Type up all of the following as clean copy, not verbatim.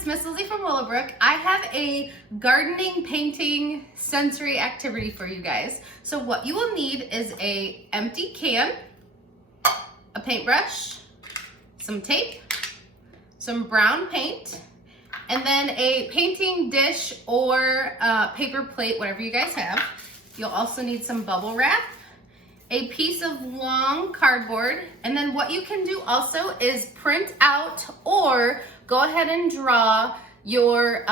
it's Miss Lizzie from Willowbrook. I have a gardening, painting, sensory activity for you guys. So what you will need is a empty can, a paintbrush, some tape, some brown paint, and then a painting dish or paper plate, whatever you guys have. You'll also need some bubble wrap, a piece of long cardboard, and then what you can do also is print out or go ahead and draw your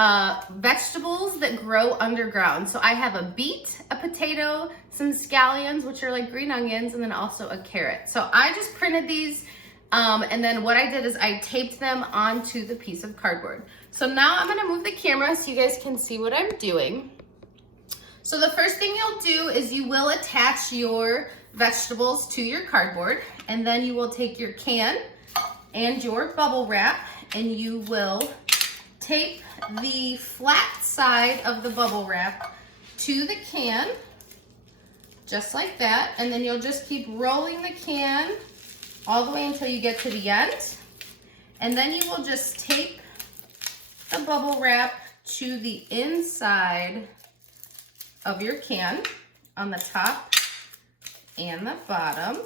vegetables that grow underground. So I have a beet, a potato, some scallions, which are like green onions, and then also a carrot. So I just printed these, and then what I did is I taped them onto the piece of cardboard. So now I'm gonna move the camera so you guys can see what I'm doing. So the first thing you'll do is you will attach your vegetables to your cardboard, and then you will take your can and your bubble wrap and you will tape the flat side of the bubble wrap to the can, just like that, and then you'll just keep rolling the can all the way until you get to the end, and then you will just tape the bubble wrap to the inside of your can on the top and the bottom.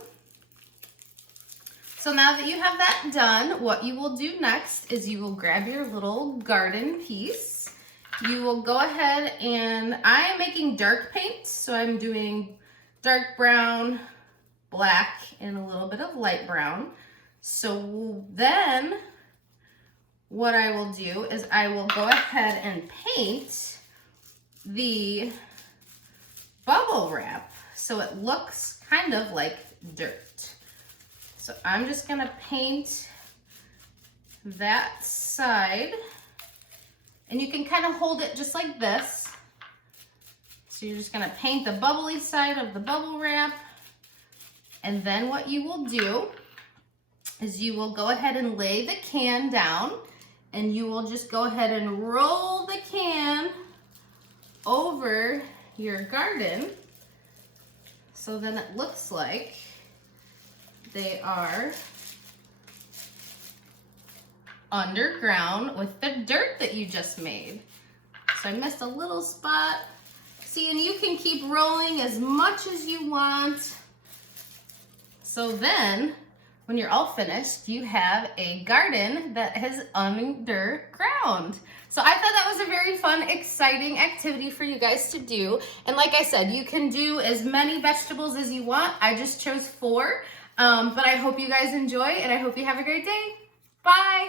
So now that you have that done, what you will do next is you will grab your little garden piece. You will go ahead and I am making dark paint, so I'm doing dark brown, black, and a little bit of light brown. So then what I will do is I will go ahead and paint the bubble wrap so it looks kind of like dirt. So I'm just gonna paint that side, and you can kind of hold it just like this. So you're just gonna paint the bubbly side of the bubble wrap, and then what you will do is you will go ahead and lay the can down, and you will just go ahead and roll the can over your garden, so then it looks like they are underground with the dirt that you just made. So I missed a little spot. See, and you can keep rolling as much as you want. So then, when you're all finished, you have a garden that is underground. So I thought that was a very fun, exciting activity for you guys to do. And like I said, you can do as many vegetables as you want. I just chose 4. But I hope you guys enjoy, and I hope you have a great day. Bye.